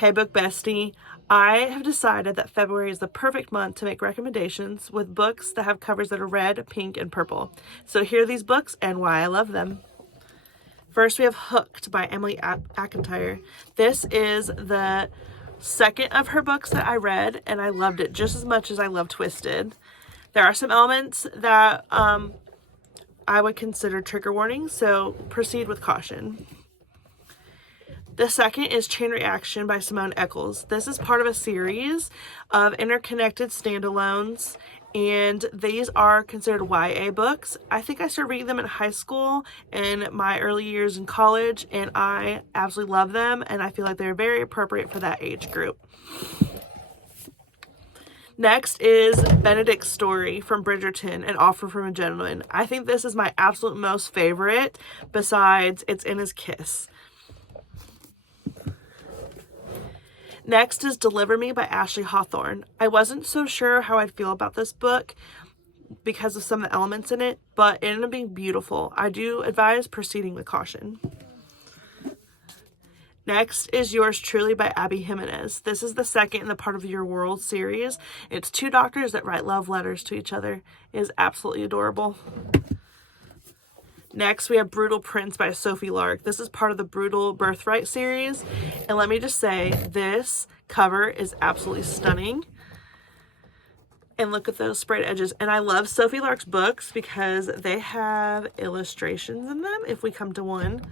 Hey Book Bestie, I have decided that February is the perfect month to make recommendations with books that have covers that are red, pink, and purple. So here are these books and why I love them. First, we have Hooked by Emily Akintyre. This is the second of her books that I read, and I loved it just as much as I love Twisted. There are some elements that I would consider trigger warnings, so proceed with caution. The second is Chain Reaction by Simone Eccles. This is part of a series of interconnected standalones, and these are considered YA books. I think I started reading them in high school and my early years in college, and I absolutely love them, and I feel like they're very appropriate for that age group. Next is Benedict's Story from Bridgerton, An Offer from a Gentleman. I think this is my absolute most favorite, besides It's in His Kiss. Next is Deliver Me by Ashley Hawthorne. I wasn't so sure how I'd feel about this book because of some of the elements in it, but it ended up being beautiful. I do advise proceeding with caution. Next is Yours Truly by Abby Jimenez. This is the second in the Part of Your World series. It's two doctors that write love letters to each other. It is absolutely adorable. Next, we have Brutal Prince by Sophie Lark. This is part of the Brutal Birthright series. And let me just say, this cover is absolutely stunning. And look at those sprayed edges. And I love Sophie Lark's books because they have illustrations in them, if we come to one.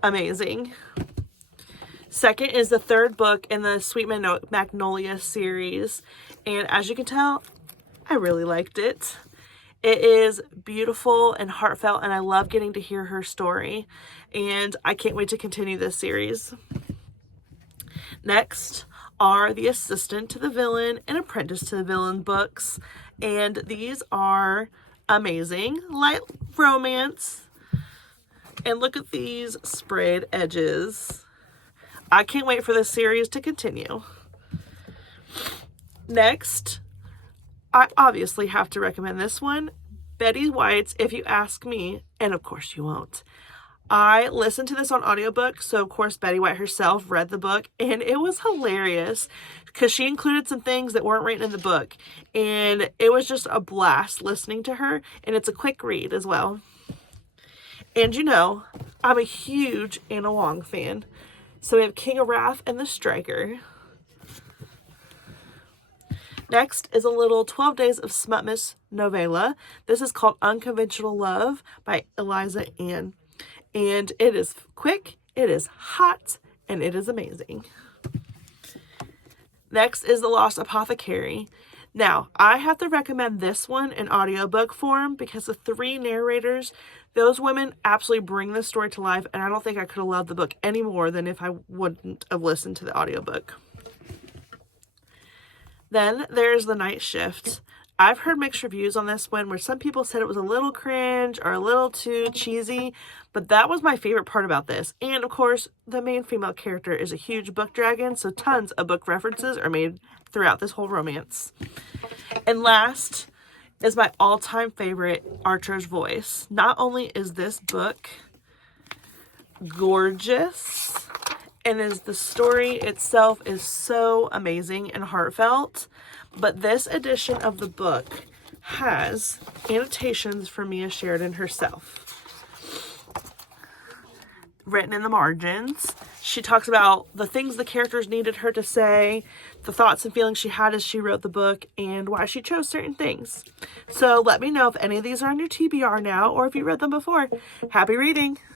Amazing. Second is the third book in the Sweet Magnolia series. And as you can tell, I really liked it. It is beautiful and heartfelt, and I love getting to hear her story. And I can't wait to continue this series. Next are The Assistant to the Villain and Apprentice to the Villain books. And these are amazing. Light romance. And look at these sprayed edges. I can't wait for this series to continue. Next, I obviously have to recommend this one, Betty White's If You Ask Me, and of course you won't. I listened to this on audiobook, so of course Betty White herself read the book, and it was hilarious because she included some things that weren't written in the book, and it was just a blast listening to her, and it's a quick read as well. And you know, I'm a huge Anna Wong fan, so we have King of Wrath and the Striker. Next is a little 12 Days of Smutmas novella. This is called Unconventional Love by Eliza Ann. And it is quick, it is hot, and it is amazing. Next is The Lost Apothecary. Now, I have to recommend this one in audiobook form because the three narrators, those women absolutely bring this story to life, and I don't think I could have loved the book any more than if I wouldn't have listened to the audiobook. Then there's The Night Shift. I've heard mixed reviews on this one where some people said it was a little cringe or a little too cheesy, but that was my favorite part about this. And of course, the main female character is a huge book dragon, so tons of book references are made throughout this whole romance. And last is my all-time favorite, Archer's Voice. Not only is this book gorgeous, and the story itself is so amazing and heartfelt, but this edition of the book has annotations from Mia Sheridan herself written in the margins. She talks about the things the characters needed her to say, the thoughts and feelings she had as she wrote the book, and why she chose certain things. So let me know if any of these are on your TBR now or if you read them before. Happy reading!